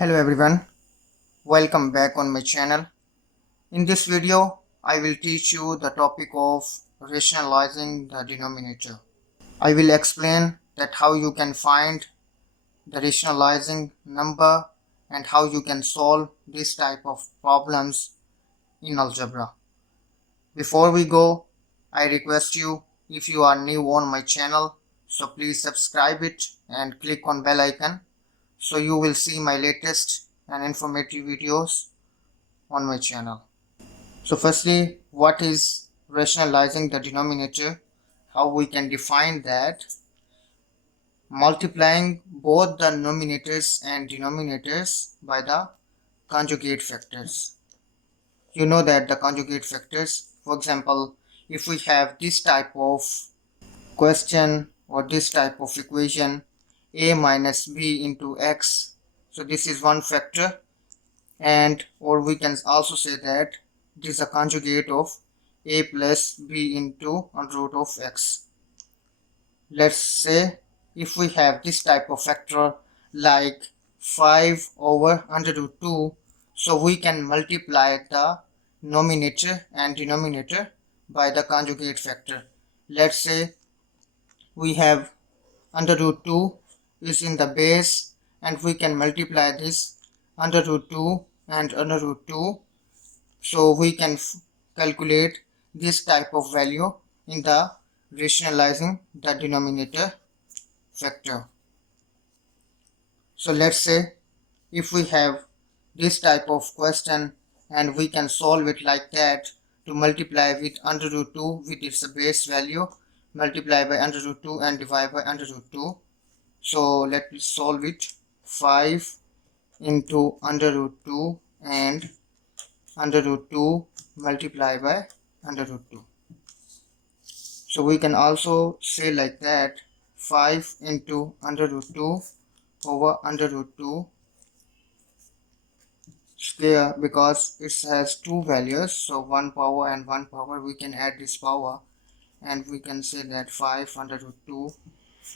Hello everyone, welcome back on my channel. In this video, I will teach you the topic of rationalizing the denominator. I will explain that how you can find the rationalizing number and how you can solve this type of problems in algebra. Before we go, I request you, if you are new on my channel, so please subscribe it and click on bell icon so you will see my latest and informative videos on my channel. So firstly, what is rationalizing the denominator? How we can define that? Multiplying both the numerators and denominators by the conjugate factors. You know that the conjugate factors, for example, if we have this type of question or this type of equation, a minus b into x, so this is one factor, and or we can also say that it is a conjugate of a plus b into under root of x. Let's say if we have this type of factor like 5 over under root 2, so we can multiply the numerator and denominator by the conjugate factor. Let's say we have under root 2 is in the base, and we can multiply this under root 2 and under root 2, so we can calculate this type of value in the rationalizing the denominator factor. So let's say if we have this type of question and we can solve it like that, to multiply with under root 2 with its base value, multiply by under root 2 and divide by under root 2. So let me solve it. 5 into under root 2 and under root 2 multiply by under root 2. So we can also say like that, 5 into under root 2 over under root 2 square, because it has two values, so 1 power and 1 power, we can add this power and we can say that 5 under root 2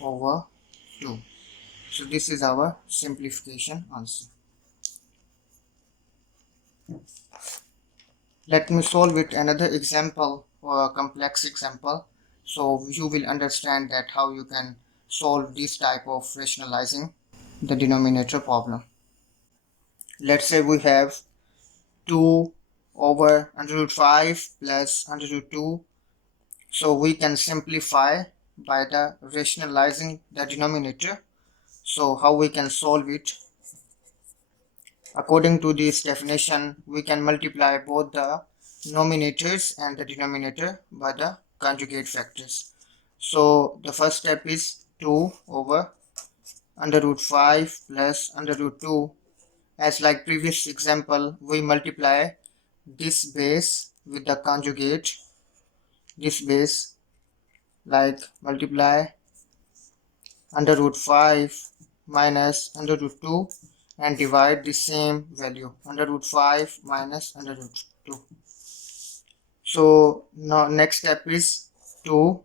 over 2. So this is our simplification answer. Let me solve it another example, or a complex example, so you will understand that how you can solve this type of rationalizing the denominator problem. Let's say we have 2 over under root 5 plus under root 2, so we can simplify by the rationalizing the denominator. So how we can solve it? According to this definition, we can multiply both the numerators and the denominator by the conjugate factors. So the first step is 2 over under root 5 plus under root 2. As like previous example, we multiply this base with the conjugate, this base, like multiply under root 5 minus under root 2 and divide the same value, under root 5 minus under root 2. So now next step is 2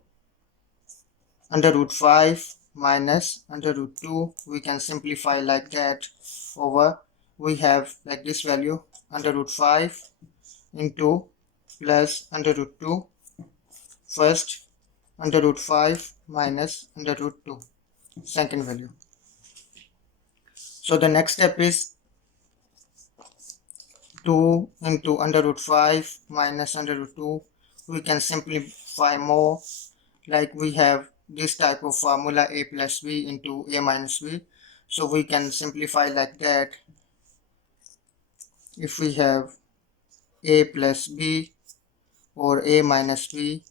under root 5 minus under root 2, we can simplify like that, over we have like this value, under root 5 into plus under root 2, first under root 5 minus under root 2, second value. So the next step is 2 into under root 5 minus under root 2, we can simplify more, like we have this type of formula a plus b into a minus b, so we can simplify like that. If we have a plus b or a minus b,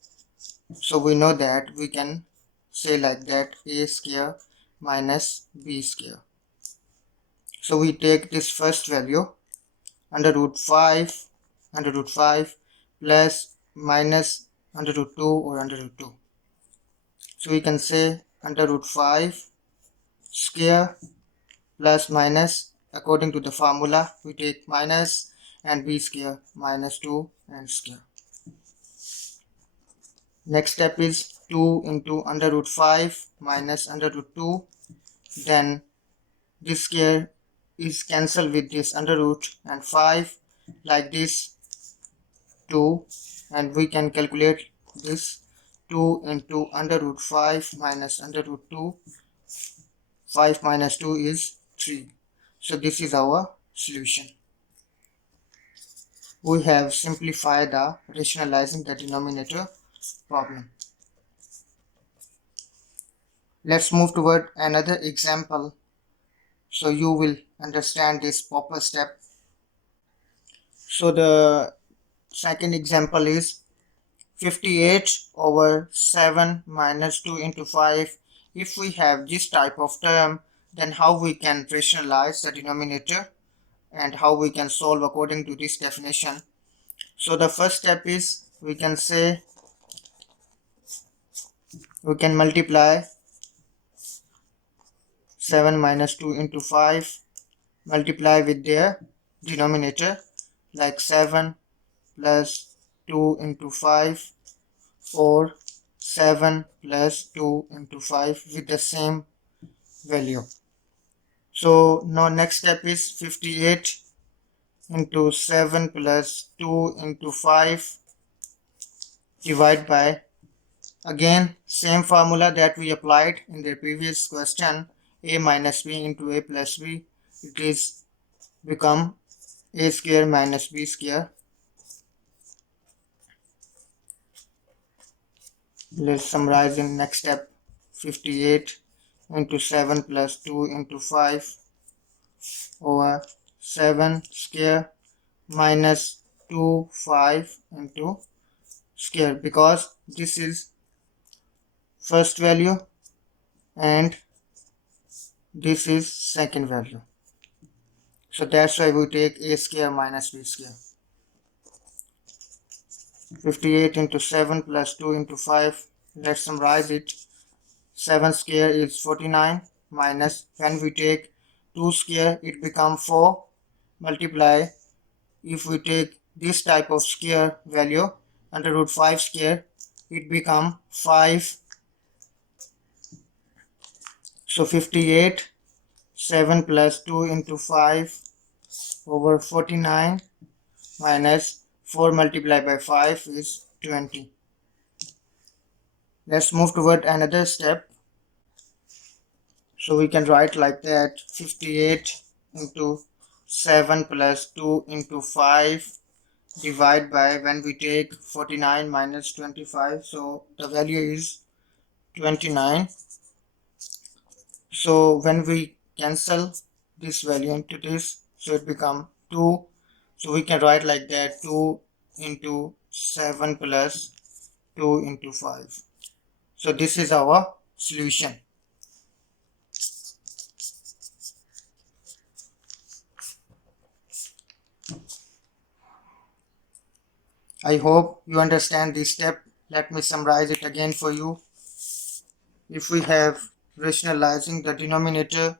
so we know that we can say like that, a square minus b square. So we take this first value, under root 5 plus minus under root 2 or under root 2. So we can say under root 5 square plus minus, according to the formula we take minus, and b square minus 2 and square. Next step is 2 into under root 5 minus under root 2, then this square is cancelled with this under root and 5 like this 2, and we can calculate this 2 into under root 5 minus under root 2. 5 minus 2 is 3. So this is our solution. We have simplified the rationalizing the denominator problem. Let's move toward another example so you will understand this proper step. So the second example is 58 over 7 minus 2 into 5. If we have this type of term, then how we can rationalize the denominator and how we can solve according to this definition. So the first step is we can say we can multiply 7 minus 2 into 5, multiply with their denominator, like 7 plus 2 into 5 or 7 plus 2 into 5 with the same value. So now next step is 58 into 7 plus 2 into 5 divide by, again same formula that we applied in the previous question, a minus b into a plus b. It is become a square minus b square. Let's summarize in next step. 58 into 7 plus 2 into 5 over 7 square minus 2 5 into square, because this is first value and this is second value. So that's why we take a square minus b square. 58 into 7 plus 2 into 5. Let's summarize it. 7 square is 49 minus, when we take 2 square it becomes 4, multiply, if we take this type of square value under root 5 square it becomes 5. So 58 7 plus 2 into 5 over 49 minus 4 multiplied by 5 is 20. Let's move toward another step. So we can write like that, 58 into 7 plus 2 into 5 divide by, when we take 49 minus 25, so the value is 29. So when we cancel this value into this, so it becomes 2. So we can write like that, 2 into 7 plus 2 into 5. So this is our solution. I hope you understand this step. Let me summarize it again for you. If we have rationalizing the denominator,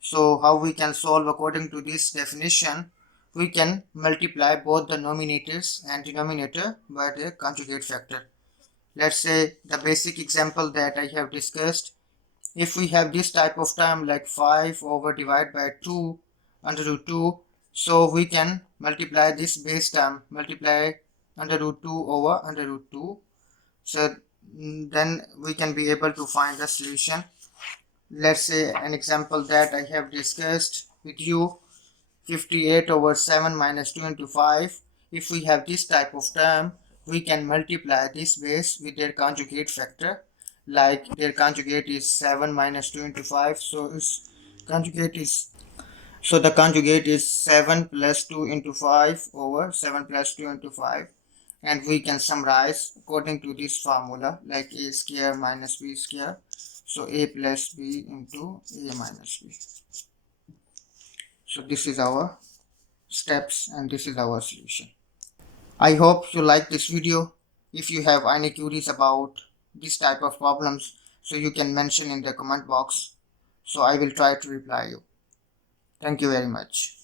so how we can solve according to this definition, we can multiply both the numerators and denominator by the conjugate factor. Let's say the basic example that I have discussed. If we have this type of term like 5 over divided by 2 under root 2, so we can multiply this base term, multiply under root 2 over under root 2. So then we can be able to find the solution. Let's say an example that I have discussed with you, 58 over 7 minus 2 into 5. If we have this type of term, we can multiply this base with their conjugate factor, like their conjugate is 7 minus 2 into 5, so its conjugate is, so the conjugate is 7 plus 2 into 5 over 7 plus 2 into 5, and we can summarize according to this formula, like a square minus b square, so a plus b into a minus b. So this is our steps and this is our solution. I hope you like this video. If you have any queries about this type of problems, so you can mention in the comment box, so I will try to reply you. Thank you very much.